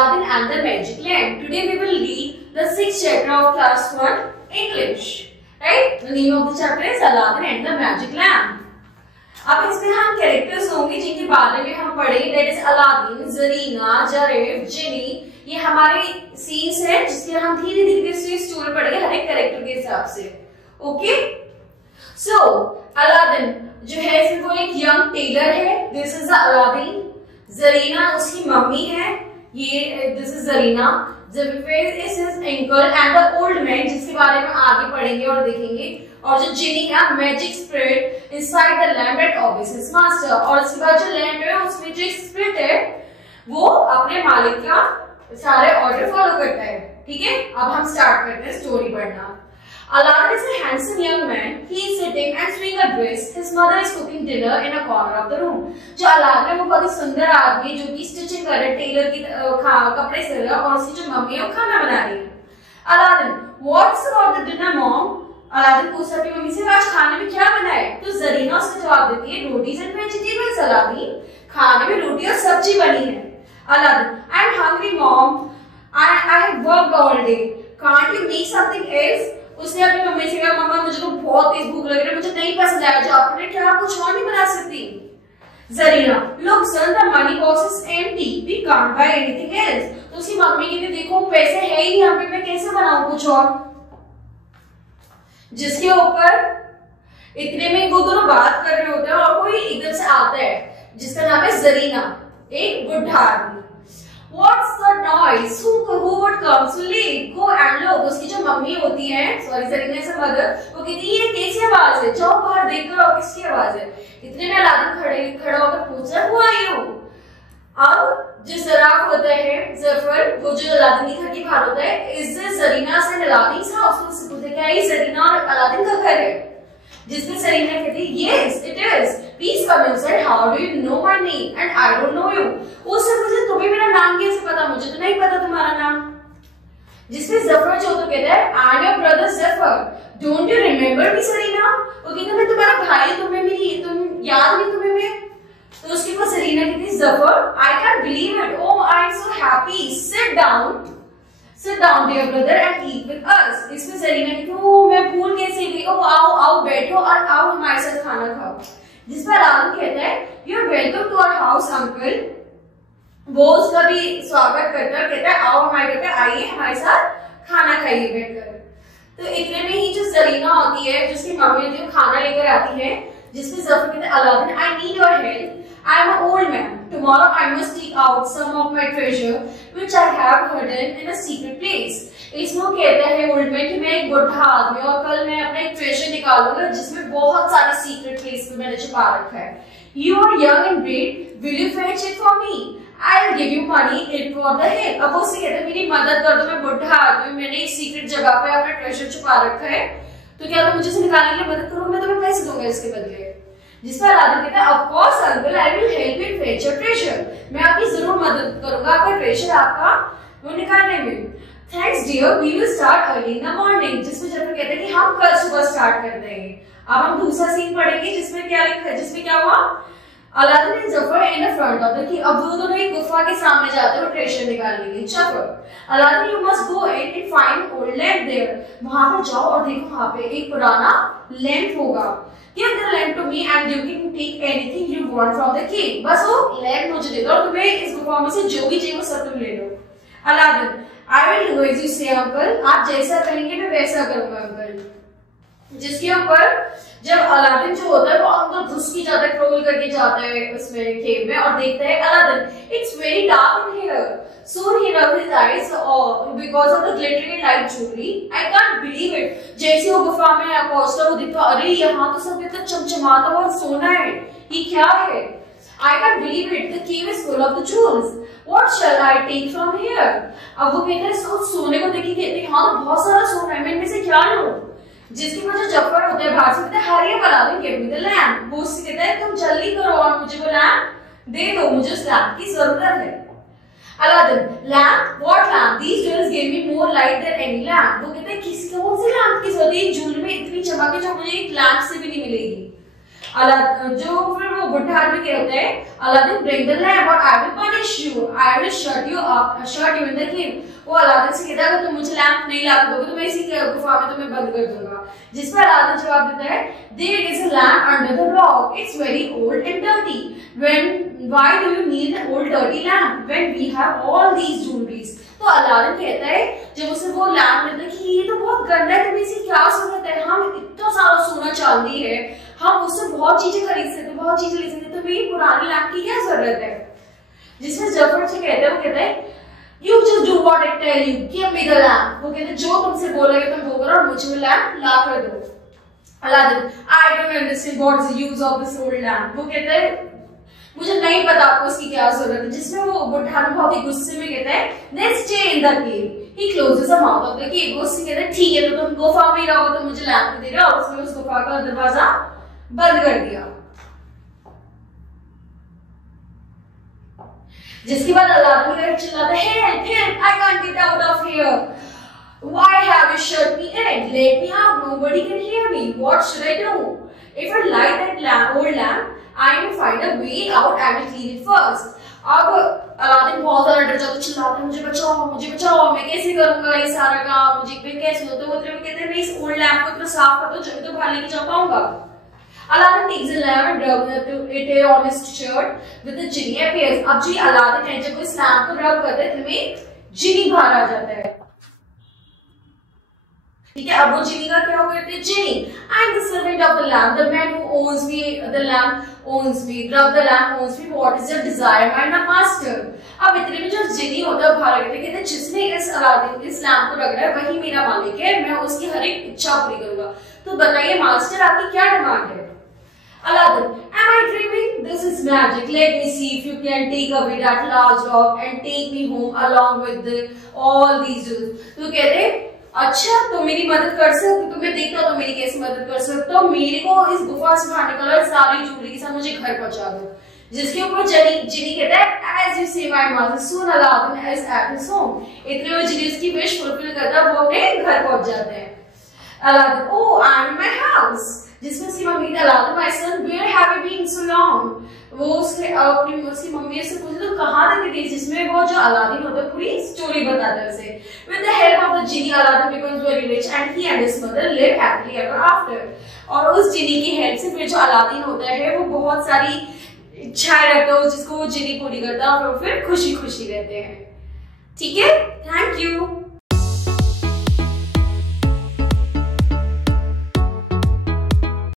Aladdin and the Magic Lamp. Today we will read the 6th chapter of class 1 English. Right? The name of the chapter is Aladdin and the Magic Lamp. अब इसमें हम characters होंगे जिनके बारे में हम पढ़े, that is Aladdin, Zarina, जरीफ, जिनी. ये हमारे सीन्स है जिसके हम धीरे धीरे से स्टोरी पढ़ेंगे हर एक कैरेक्टर के हिसाब से. ओके, सो अलादीन जो है इसमें वो एक यंग टेलर है. This is Aladdin. जरीना उसकी मम्मी है, ये this is Zarina. Zubair is his uncle and the old man, जिसके बारे में आगे पढ़ेंगे और देखेंगे. और जो जिनी है, magic spirit inside the lamp that obeys his master. और इसके बाद जो लैम्प है उसमें जो स्पिरिट है वो अपने मालिक का सारे ऑर्डर फॉलो करता है. ठीक है, अब हम स्टार्ट करते हैं स्टोरी पढ़ना. Aladdin is a handsome young man. He is sitting and sewing a dress. His mother is cooking dinner in a corner of the room. जो Aladdin है वो बहुत ही सुंदर आदमी जो कि स्टिचिंग कर रहा है, टेलर की कपड़े सिल रहा है, और उसकी जो मम्मी है वो खाना बना रही है. Aladdin, what's about the dinner, mom? Aladdin पूछता है अपनी मम्मी से आज खाने में क्या बना है. तो जरीना उसका जवाब देती है रोटीज एंड वेजिटेबल्स. Aladdin, खाने में रोटी और सब्जी बनी है. Aladdin, I'm hungry, mom. I have worked all day. Can't you make something else? उसने अपनी मम्मी से कहा मम्मा मुझे तो बहुत तेज भूख लग रही है, मुझे नहीं पसंद आया जो आपने, क्या कुछ और नहीं बना सकती. Zarina, look son, the money box is empty. We can't buy anything else. तो उसकी मम्मी कहती देखो पैसे है ही यहाँ पे, मैं कैसे बनाऊं कुछ और. जिसके ऊपर इतने में वो दोनों बात कर रहे होते हैं और कोई एकदम से आता है जिसका नाम है जरीना, एक बुढ़ा आदमी. What's the noise? Who would come so late? Go and look. उसकी जो मम्मी होती है, सॉरी जरीना से मदर, वो कहती है ये कैसी आवाज है, जाओ बाहर देख कर आओ किसकी आवाज है. इतने में अलादीन खड़ा होकर पूछ रहा है Who are you? अब जो जराफ होता है, जफर, वो जो अलादीन के घर के बाहर होता है, is this Zarina's and Aladdin's house? उससे पूछते क्या ये जरीना और अलादीन का घर है. जिसमें जरीना कहती है yes it is. Please come inside. How do you know my name and I don't know you? उससे पूछे तुम्हें मेरा नाम कैसे पता, मुझे तो नहीं पता तुम्हारा नाम. जिसमें जफर जो तो कहता है I am your brother Zafar. Don't you remember me Zarina? वो कहता है मैं तुम्हारा भाई, तुम्हें मेरी तुम याद नहीं तुम्हें मैं. तो उसके पास जरीना कहती है Zafar I can't believe it. Oh I am so happy. Sit down dear brother and eat with us. इसमें जरीना कहती है ओ मैं भूल कैसे गई, ओ आओ आओ बैठो और आओ हमारे साथ खाना खाओ. जिस पर अलादीन कहता है you are welcome to our house uncle. वो उसका भी स्वागत करता है और कहता है आओ हमारे घर पे आइए, हमारे साथ खाना खाइए बैठकर. तो इतने में ही जो जरीना होती है, जिसकी मम्मी जो खाना लेकर आती है, जिसमें जफर कहता है Aladdin I need your help. I am an old man. Tomorrow I must take out some of my treasure which I have hidden in a secret place. इसमें कहता है ओल्ड मैन कि मैं एक बुढ़ा आदमी और कल मैं अपना एक ट्रेजर निकालूंगा जिसमें बहुत सारे सीक्रेट प्लेस पे मैंने छुपा रखा है. You are young and brave. Will you fetch it for me? I'll give you money for the help. अब उससे कहता है मेरी मदद कर दो, मैं बुढ़ा आदमी, मैंने एक सीक्रेट जगह पे अपना ट्रेजर छुपा रखा है, तो क्या तुम मुझे निकालने के लिए मदद करो, मैं तुम्हें पैसे दूंगा इसके बदले. जिस पर अलादीन कहता है of course uncle I will help you fetch your treasure. मैं आपकी जरूर मदद करूंगा आपका ट्रेजर आपका वो निकालने में. Thanks dear, we will start early in the morning. जिसमें जफर कहता है कि हम कल सुबह स्टार्ट कर देंगे. अब हम दूसरा सीन पढ़ेंगे जिसमें क्या लिखा है, जिसमें क्या हुआ Aladdin and Zafar in the front of the cave. अब वो दोनों एक गुफा के सामने जाते हैं और ट्रेजर निकालने के लिए. Jafar, Aladdin you must go in and find old lamp there. वहां पर जाओ और देखो वहां पे एक पुराना लैम्प होगा. Give the lamp to me and you can take anything you want from the cave. बस वो लैम्प मुझे दे दो और तुम्हें इस गुफा में से जो भी चाहिए वो सब तुम ले लो. Aladdin, I will do as you say uncle. आप जैसा कहेंगे मैं वैसा करूंगा अंकल. जिसके ऊपर जब अलादीन जो होता है वो अंदर घुस की जाता है, क्रोल करके जाता है उसमें केव में और देखता है Aladdin it's very dark in here. So he rubbed his eyes because of the glittering light jewelry. I can't believe it. जैसे वो गुफा में पहुंचता वो दिखता अरे यहाँ तो सब इतना चमचमाता हुआ सोना है, ये क्या है. I can't believe it. The cave is full of the jewels. What shall I take from here? अब वो कहते हैं उस सोने को देख के कहते हैं हाँ तो बहुत सारा सोना है, मैं इनमें से क्या लूं. जिसकी वजह जफर होता है बाहर से कहता है hurry Aladdin give me the lamp. वो उससे कहता है तुम जल्दी करो और मुझे वो लैम्प दे दो, मुझे उस लैम्प की जरूरत है. Aladdin, lamp? What lamp? These jewels gave me more light than any lamp. वो कहते हैं किस कौन से लैम्प की जरूरत है, ज्वेलरी में इतनी चमक है जो मुझे एक लैम्प से भी नहीं मिलेगी. जो फिर वो बुढ़ा आदमी कहता है अलादीन ब्रिंग द लैम्प और I will punish you, I will shut you in the cave. वो अलादीन से कहता है अगर तुम मुझे लैंप नहीं ला दोगे तो मैं इसी गुफा में तुम्हें बंद कर दूंगा। जिस पर अलादीन जवाब देता है there is a lamp under the rock, it's very old and dirty, why do you need an old dirty lamp when we have all these jewelleries. तो अलादीन कहता है जब उसे वो लैम्प मिलता है कि ये तो बहुत गंदा है, तुम्हें इसकी क्या जरूरत है, हम इतना सारा सोना चांदी है, हम उससे बहुत चीजें खरीद सकते, बहुत चीजें ले सकते, तुम्हें ये पुरानी लैम्प की क्या जरूरत है। जिसमें जफर से कहता है, वो कहता है You just do what I tell you, give me the lamp। वो कहते जो तुमसे बोलोगे तुम वो करो और मुझे वो लैम्प ला कर दो। Aladdin I don't understand what's the use of this old lamp। वो कहते हैं मुझे नहीं पता आपको इसकी क्या जरूरत है। जिसमें वो बुढ़ा बहुत ही गुस्से में कहता है Let's stay in the cave। He closes the mouth of the cave। वो उससे कहता है ठीक है तो तुम गुफा में ही रहोगे तो मुझे लैम्प दे रहे हो, और उसने उस गुफा का दरवाजा बंद कर दिया। जिसके बाद अलादीन चिल्लाता है help help I can't get out of here, why have you shut me in, let me out, nobody can hear me, what should I do, if I light that old lamp I will find a way out, I will clean it first। अब Aladdin बहुत ज्यादा डर जाता, चिल्लाता है मुझे बचाओ मैं कैसे करूंगा ये सारा काम, मुझे कैसे होता है। वो कहते हैं मैं इस ओल्ड लैम्प को इतना साफ कर दो जब तो बाहर लेके जा पाऊंगा। Aladdin takes a lamp and rubs it on his shirt with the genie appears। अब जी अलादीन है जब इस लैम्प को रब करते हैं तुम्हें जिनी बाहर आ जाता है। ठीक है, अब वो जिनी का क्या हो करते हैं जिनी I am the servant of the lamp, the man who owns me, the lamp owns me, rub the lamp owns me, what is your desire my master। अब इतने में जो जिनी होता है बाहर कहते हैं जिसने इस लैम्प को रगड़ा है वही मेरा मालिक है, मैं उसकी हर एक इच्छा पूरी करूंगा। तो बताइए मास्टर आपकी क्या डिमांड है। Aladdin, am I dreaming? This is magic. Let me see if you can take away that large rock and take me home along with all these jewels। तो कहते अच्छा तुम मेरी मदद कर सकते, तुम्हें देखता तो मेरी कैसे मदद कर सकते हो, मेरे को इस गुफा से बाहर निकालो, सारी ज्वेलरी के साथ मुझे घर पहुंचा दो। जिसके ऊपर जिनी कहता है as you say my master soon Aladdin is at his home। इतने में जिनी उसकी विश फुलफिल करता है, वो अपने घर पहुंच जाते हैं। Aladdin, oh I am in my house। जिसमें उसकी mummy Aladdin my son where have you been so long। वो उसकी मम्मी से पूछे तो कहाँ रहती थी, जिसमें वो जो अलादीन होता है पूरी स्टोरी बताता है उसे। With the help of the genie Aladdin becomes very rich and he and his mother live happily ever after। और उस जिनी की हेल्प से फिर जो अलादीन होता है वो बहुत सारी इच्छाएं रखता है जिसको वो जिनी पूरी करता है और फिर खुशी खुशी रहते हैं। ठीक है।